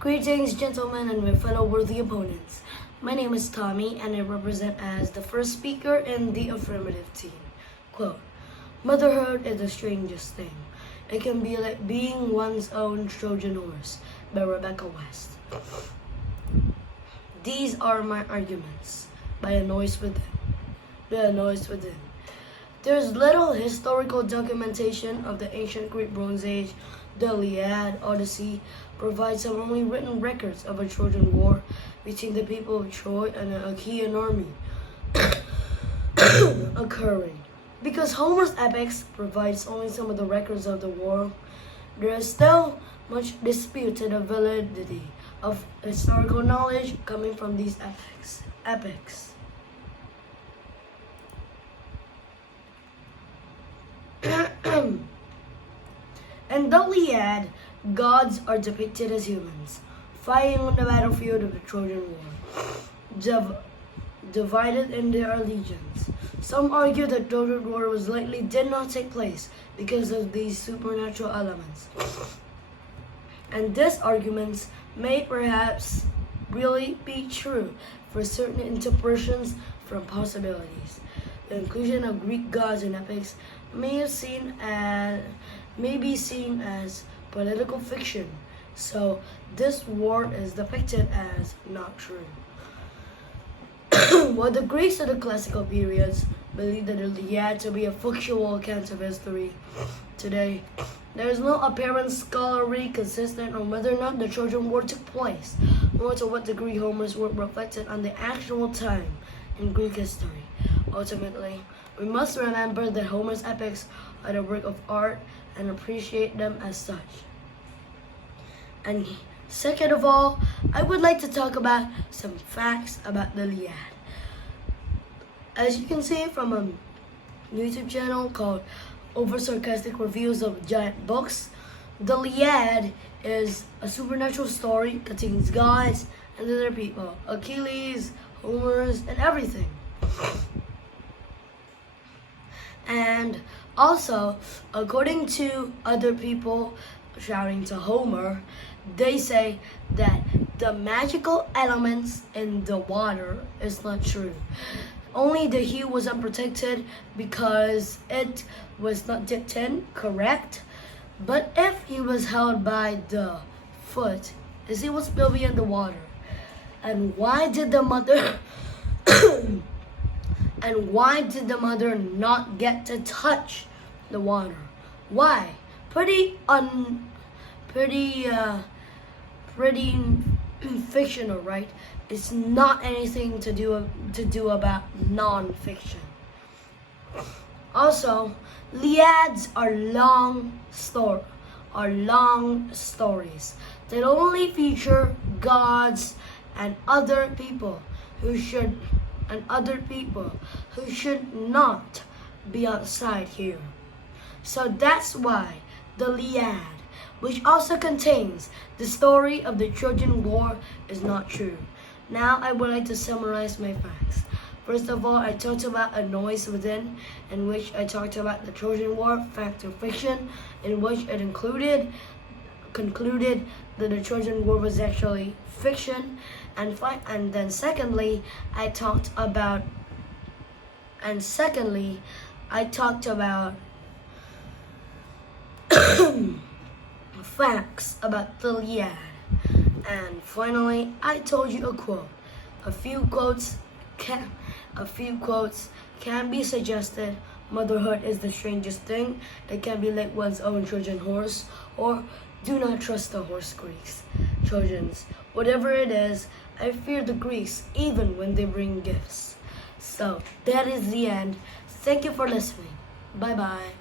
Greetings, gentlemen, and my fellow worthy opponents. My name is Tommy, and I represent as the first speaker in the affirmative team. Quote, "Motherhood is the strangest thing. It can be like being one's own Trojan horse," by Rebecca West. These are my arguments by a noise within. There is little historical documentation of the ancient Greek Bronze Age. The Iliad, Odyssey provides some only written records of a Trojan War between the people of Troy and an Achaean army occurring. Because Homer's epics provides only some of the records of the war, there is still much dispute to the validity of historical knowledge coming from these epics. In the Iliad, gods are depicted as humans, fighting on the battlefield of the Trojan War, divided in their allegiance. Some argue that the Trojan War did not take place because of these supernatural elements. And these arguments may perhaps really be true for certain interpretations from possibilities. The inclusion of Greek gods in epics may be seen as political fiction, so this war is depicted as not true. While the Greeks of the classical periods believed the Iliad to be a fictional account of history, today there is no apparent scholarly consensus on whether or not the Trojan War took place, nor to what degree Homer's work reflected on the actual time in Greek history. Ultimately, we must remember that Homer's epics are a work of art and appreciate them as such. And second of all, I would like to talk about some facts about the Iliad. As you can see from a YouTube channel called Over Sarcastic Reviews of Giant Books, the Iliad is a supernatural story containing gods and other people, Achilles, Homer's, and everything. And also, according to other people shouting to Homer, they say that the magical elements in the water is not true. Only the hue was unprotected because it was not dipped in, correct? But if he was held by the foot, as he was still in the water. And why did the mother not get to touch the water? Why? Pretty fictional, right? It's not anything to do about non-fiction. Also, Iliads are long stories that only feature gods and other people who should not be outside here. So that's why the Iliad, which also contains the story of the Trojan War, is not true. Now I would like to summarize my facts. First of all, I talked about A Noise Within, in which I talked about the Trojan War, fact or fiction, in which it concluded that the Trojan War was actually fiction. And then secondly, I talked about facts about the Iliad. And finally, I told you a quote. A few quotes can be suggested. Motherhood is the strangest thing. It can be like one's own Trojan horse, or do not trust the horse Greeks, Trojans. Whatever it is, I fear the Greeks even when they bring gifts. So that is the end. Thank you for listening. Bye bye.